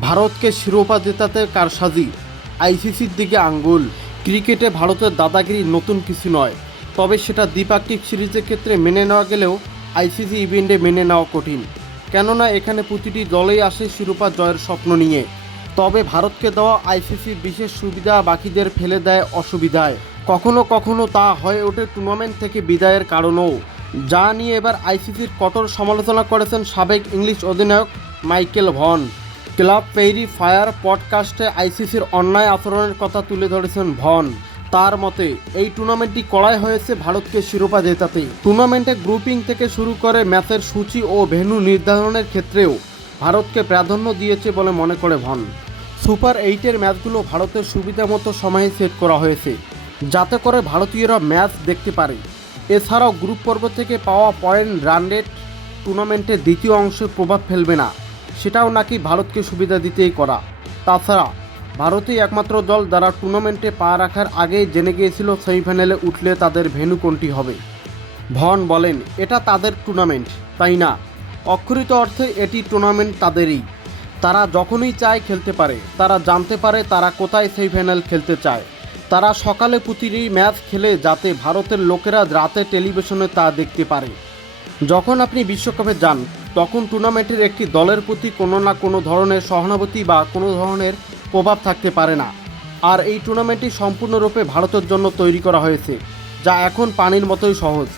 ভারতকে শিরোপা জেতাতে কারসাজি। আইসিসির দিকে আঙ্গুল। ক্রিকেটে ভারতের দাদাগিরি নতুন কিছু নয়। তবে সেটা দ্বিপাক্ষিক সিরিজের ক্ষেত্রে মেনে নেওয়া গেলেও আইসিসি ইভেন্টে মেনে নেওয়া কঠিন। কেননা এখানে প্রতিটি দলেই আসে শিরোপা জয়ের স্বপ্ন নিয়ে। তবে ভারতকে দেওয়া আইসিসির বিশেষ সুবিধা বাকিদের ফেলে দেয় অসুবিধায়। কখনো কখনো তা হয়ে ওঠে টুর্নামেন্ট থেকে বিদায়ের কারণও। যা নিয়ে এবার আইসিসির কঠোর সমালোচনা করেছেন সাবেক ইংলিশ অধিনায়ক Michael Vaughan. Club prairie fire পডকাস্টে আইসিসির অন্যায় আচরণের কথা তুলে ধরেছেন ভন। তার মতে, এই টুর্নামেন্টটি করাই হয়েছে ভারতকে শিরোপা জেতাতে। টুর্নামেন্টে গ্রুপিং থেকে শুরু করে ম্যাচের সূচি ও ভেন্যু নির্ধারণের ক্ষেত্রেও ভারতকে প্রাধান্য দিয়েছে বলে মনে করে ভন। সুপার এইটের ম্যাচগুলো ভারতের সুবিধা মতো সময়ে সেট করা হয়েছে, যাতে করে ভারতীয়রা ম্যাচ দেখতে পারে। এছাড়াও গ্রুপ পর্ব থেকে পাওয়া পয়েন্ট রান রেট টুর্নামেন্টের দ্বিতীয় অংশে প্রভাব ফেলবে না। সেটাও নাকি ভারতকে সুবিধা দিতেই করা। তাছাড়া, ভারতই একমাত্র দল যারা টুর্নামেন্টে পা রাখার আগেই জেনে গিয়েছিল সেমিফাইনালে উঠলে তাদের ভেন্যু কোনটি হবে। ভন বলেন, এটা তাদের টুর্নামেন্ট তাই না? অক্ষরিত অর্থে এটি টুর্নামেন্ট তাদেরই। তারা যখনই চায় খেলতে পারে, তারা জানতে পারে তারা কোথায় সেমিফাইনাল খেলতে চায়। তারা সকালে প্রতিটি ম্যাচ খেলে যাতে ভারতের লোকেরা রাতে টেলিভিশনে তা দেখতে পারে। যখন আপনি বিশ্বকাপে যান তখন টুর্নামেন্টের একটি দলের প্রতি কোনো না কোনো ধরনের সহানুভূতি বা কোনো ধরনের প্রভাব থাকতে পারে না। আর এই টুর্নামেন্টটি সম্পূর্ণরূপে ভারতের জন্য তৈরি করা হয়েছে, যা এখন পানির মতোই সহজ।